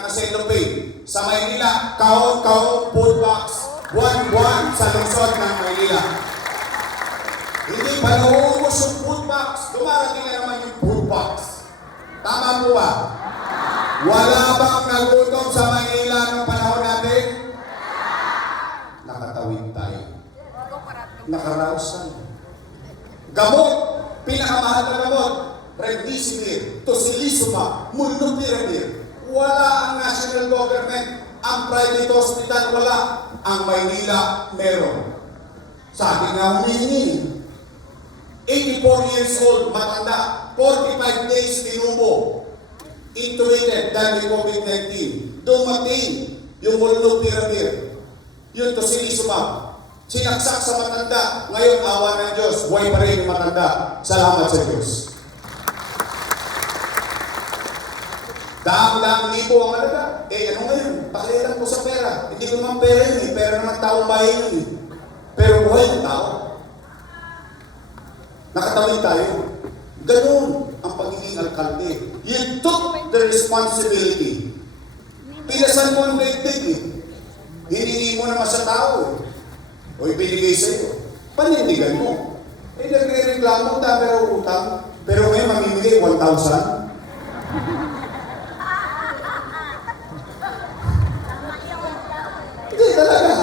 nakaselopay. Sa Maynila, kaon-kaon food box. Buwan-buwan sa lungsod ng Maynila. Hindi pa nauubos yung food box. Dumarating na naman yung food box. Tama po ba? Wala bang nagutom sa Maynila nung panahon natin? Nakatawid tayo. Nakaraos tayo. Gamot, pinakamahal na gamot, Remdesivir, Tocilizumab, Molnupiravir. Wala ang national government, ang private hospital wala, ang Maynila meron. Sabi nga humingi, 84 years old, matanda, 45 days tinubo, intubated dahil may COVID-19. Dumating yung Molnupiravir, yung Tocilizumab, sinaksak sa matanda. Ngayon, awa ng Diyos, buhay pa rin yung matanda. Salamat sa Diyos. Daang-daang libo ang alaga. Eh, ano ngayon? Pakialam ko sa pera. Hindi ko naman pera yun eh. Pera ng taong bayan yun eh. Pero buhay ng tao. Nakatawid tayo. Ganun ang pagiging alkalde. You took the responsibility. Pilasan mo ang daigdig eh. Hiningi mo naman sa tao eh. O ibinigay sa iyo. Panindigan mo. Eh, nagre-reklamo, dami raw utang. Pero ngayon, mamimigay 1,000. Hindi, talaga.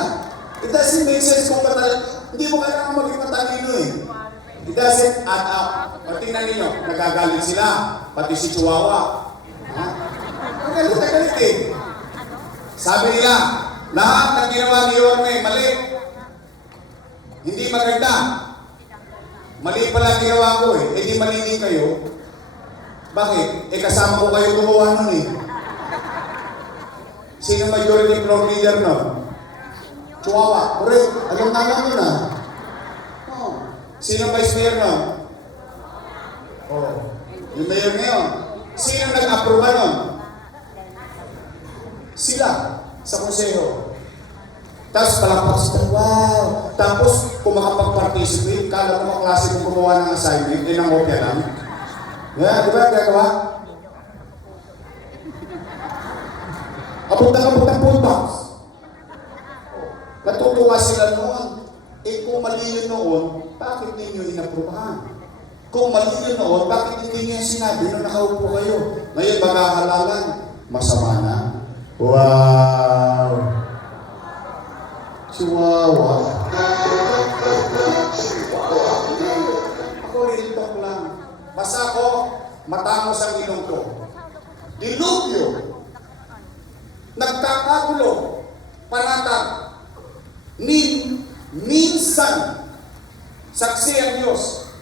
It doesn't make sense kung patal... Hindi mo kailangan maging matalino eh. It doesn't add up. O tingnan ninyo, nagagalit sila. Pati si Chihuahua. Ha? Magalit na galit eh. Sabi nila, lahat ng ginawa ni Yorme, mali. Hindi maganda. Mali pala ang ginawa ko eh. Eh di kayo. Bakit? Eh kasama ko kayo gumawa nun eh. Sino majority floor leader nun? Chihuahua. Correct. Anong naman nun ah? Sino vice mayor nun? Oh. Yung mayor ngayon. Sino nag-approve nun? Sila. Sa konseho. Tapos palakpak sila, wow! Tapos, kung makapag-participate, kala mo klase kung gumawa ng assignment, yun ang opera lang. Yeah, di ba? Gagawa? Na abot ng food box. Natutuwa sila noon. Eh kung mali yun noon, bakit ninyo inaprubahan? Kung mali yun noon, bakit hindi niyo sinabi nung nakaupo kayo? Ngayon, magkahalalan. Masama na. Wow! Chihuahua. Ako real talk lang. Basta ako, matangos ang ilong ko. Dilubyo. Nagkakagulo. Panatag. Min, minsan, saksi ang Diyos.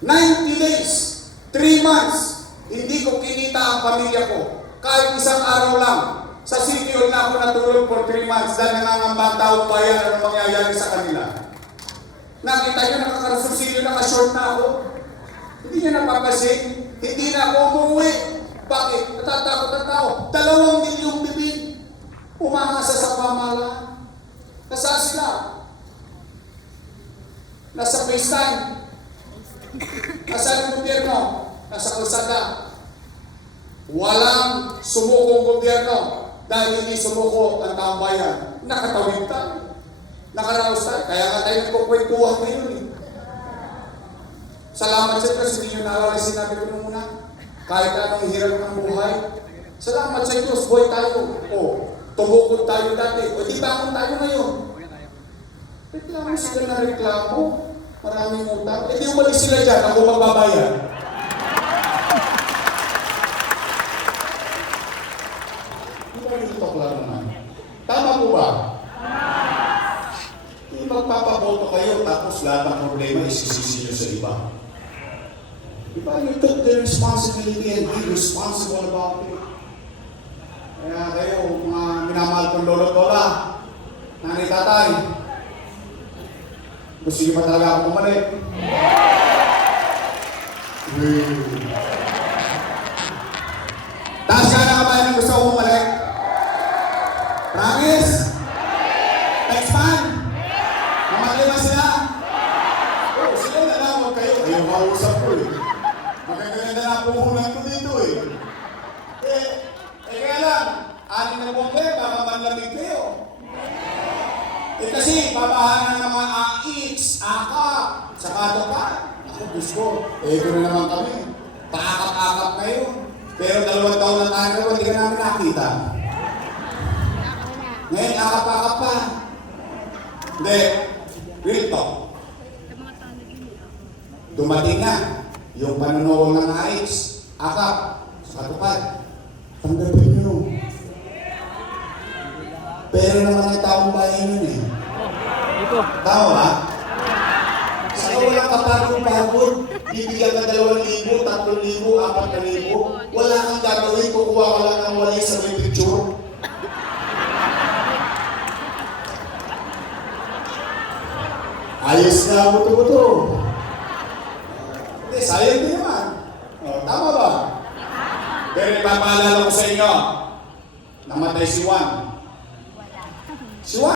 90 days, 3 months, hindi ko kinita ang pamilya ko. Kahit isang araw lang, sa Hall na ako natulog for 3 months dahil nangangamba ang taong bayan ano mangyayari sa kanila. Nakita nyo, nakakarasosilyo, nakashort na ako. Hindi nyo napapasin, hindi na ako umuwi. Bakit? Natatakot ang tao. Dalawang milyong bibig. Umangasa sa pamahalaan. Nasaan sila? Nasa. Nasaan ang gobyerno? Nasa kalsada. Walang sumukong gobyerno dahil hindi sumuko ang taong bayan. Nakatawid tayo. Nakaraos tayo. Kaya nga tayo nagkukwentuhan ngayon eh. Salamat sa Diyos, hindi nyo naalala sinabi ko nung una. Kahit anong hirap ng buhay. Salamat sa Diyos, buhay tayo. O, tumukod tayo dati. O, di bangon tayo ngayon. Reklamo sila na reklamo. Maraming utang. E di umalis sila dyan, ako magbabayad. Di ba dito lang naman? Tama po ba? Hindi magpapaboto kayo tapos lahat ng problema isisisi nyo sa iba. Di ba you took the responsibility and be responsible about it? Kaya kayo, mga minamahal kong lolo at lola, nanay tatay, gusto niyo ba talaga ako bumalik? Hmm. Taas ka na kabayan ng gusto ko bumalik? Promise? Next? Mamalima sila? Oo, sila na lang, huwag kayo. Ayaw mausap ko eh. Na puhunan ko dito eh. Eh, eh kaya anim na buwan kayo, baka manlamig kayo. Eh kasi, babahanan akap, sa katokan. Ako, ko, eh, ito na naman kami. Paakap-akap kayo. Pero dalawang taon na tayo, hindi ka namin nakita. Ngayon, akap-akap pa. Hindi, real talk. Dumating na yung panonood ng AX, akap, sa katokan. Tanggapin nyo. Pero naman ang taong bayan yun eh. Ito. Tama ba? Walang kapagod-pagod. Bibigyan ka dalawang libo, tatlong libo, apat na libo. Wala kang gagawin, kukuha ka lang ng walay sa may picture. Ayos na buto-buto. Hindi, sayang din naman. O, tama ba? Pero ipapaalala ko sa inyo, namatay si Juan. Si Juan.